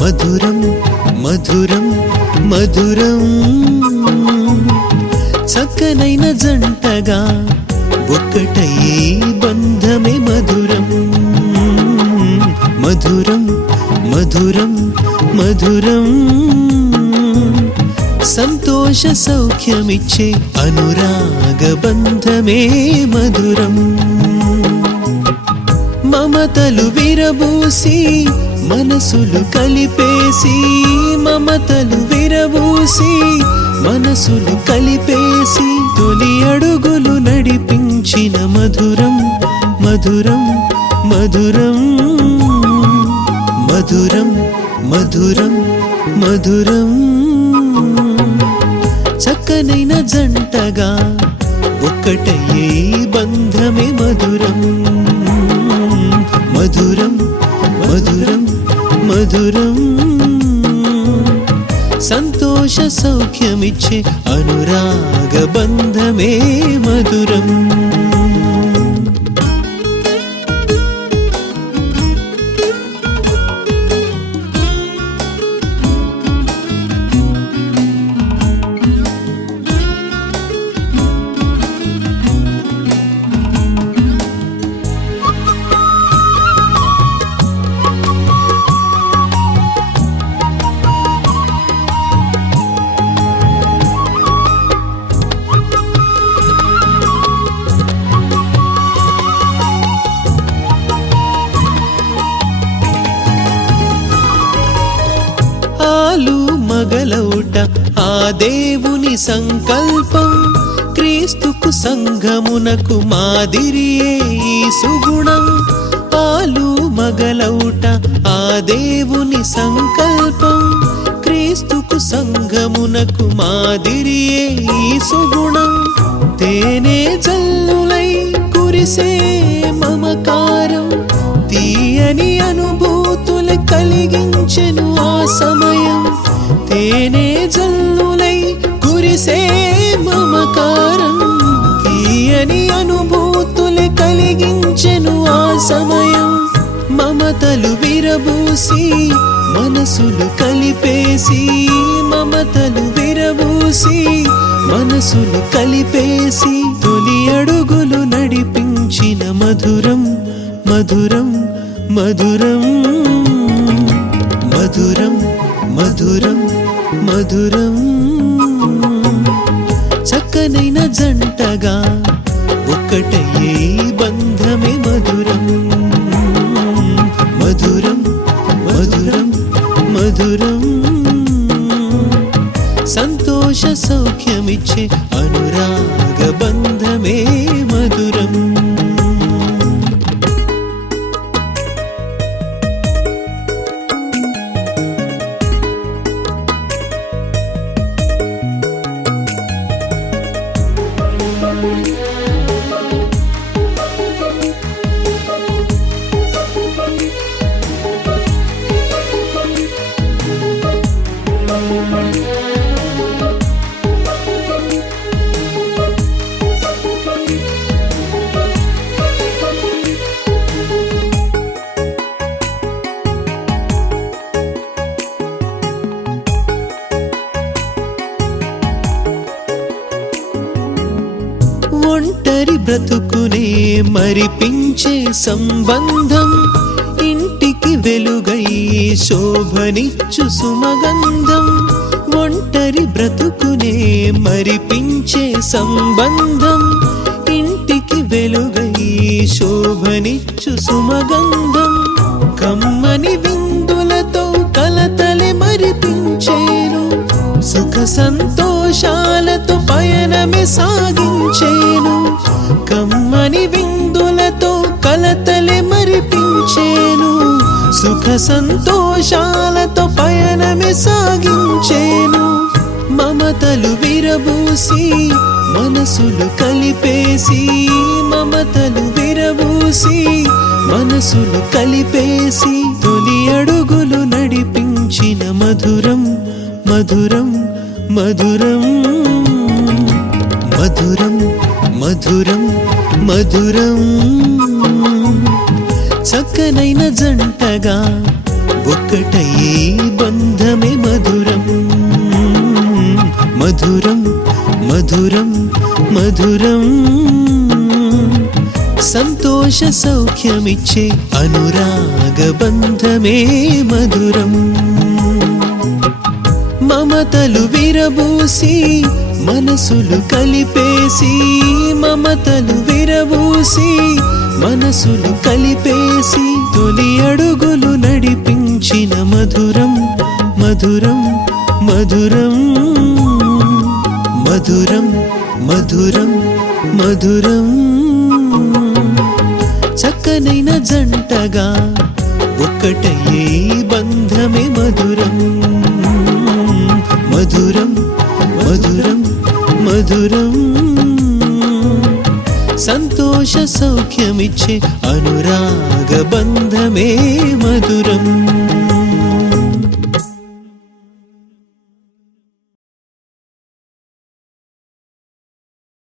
మధురం మధురం మధురం. చక్కనైన జంటగా ఒక్కటయ్యే బంధమే మధురం. మధురం మధురం మధురం. సంతోష సౌఖ్యమిచ్చే అనురాగ బంధమే మధురం. మమతలు విరబూసి మనసులు కలిపేసి మమతలు విరవూసి మనసులు కలిపేసి తొలి అడుగులు నడిపించిన మధురం మధురం మధురం మధురం మధురం మధురం. చక్కనైన జంటగా ఒక్కటయ్యే మధురం. సంతోష సౌఖ్యమిచ్చే అనురాగ బంధమే మధురం. దేవుని సంకల్పం క్రీస్తుకు సంఘమునకు మాదిరియే ఈ సుగుణం. పాలు మగలౌట ఆ దేవుని సంకల్పం క్రీస్తుకు సంఘమునకు మాదిరియే ఈ సుగుణం. తేనే జల్లులై కురిసే మమకారం తీయని అనుభూతులు కలిగించెను ఆ సమయం. తేనే జల్లు తీయని అనుభూతులు కలిగించెను ఆ సమయం. మమతలు విరబూసి మనసులు కలిపేసి మమతలు విరబూసి మనసులు కలిపేసి తొలి అడుగులు నడిపించిన మధురం మధురం మధురం మధురం మధురం మధురం. చక్కనైన జంటగా ఒక్కటయ్యే బంధమే మధురం. మధురం మధురం మధురం. సంతోష సౌఖ్యమిచ్చే అనురాగ. ఒంటరి బ్రతుకునే మరిపించే సంబంధం. ఇంటికి వెలుగై శోభనిచ్చు సుమగంధం. ఒంటరి బ్రతుకునే మరిపించే సంబంధం. ఇంటికి వెలుగై శోభనిచ్చు సుమగంధం. కమ్మని విందులతో కలతలే మరిపించేను సుఖ సంత సుఖ సంతోషాలతో పయనమే సాగించేను. మమతలు విరబూసి మనసులు కలిపేసి మమతలు విరబూసి మనసులు కలిపేసి తొలి అడుగులు నడిపించిన మధురం మధురం మధురం మధురం మధురం మధురం. చక్కనైన జంటగా ఒక్కటయ్యే బంధమే మధురం. మధురం మధురం మధురం. సంతోష సౌఖ్యమిచ్చే అనురాగ బంధమే మధురం. మమతలు విరబూసి మనసులు కలిపేసి మమతలు విరబూసి మనసులు కలిపేసి తొలి అడుగులు నడిపించిన మధురం మధురం మధురం మధురం మధురం మధురం. చక్కనైన జంటగా ఒక్కటయ్యే బంధమే మధురం. మధురం మధురం మధురం. సౌఖ్యమిచ్చే అనురాగ బంధమే మధురం.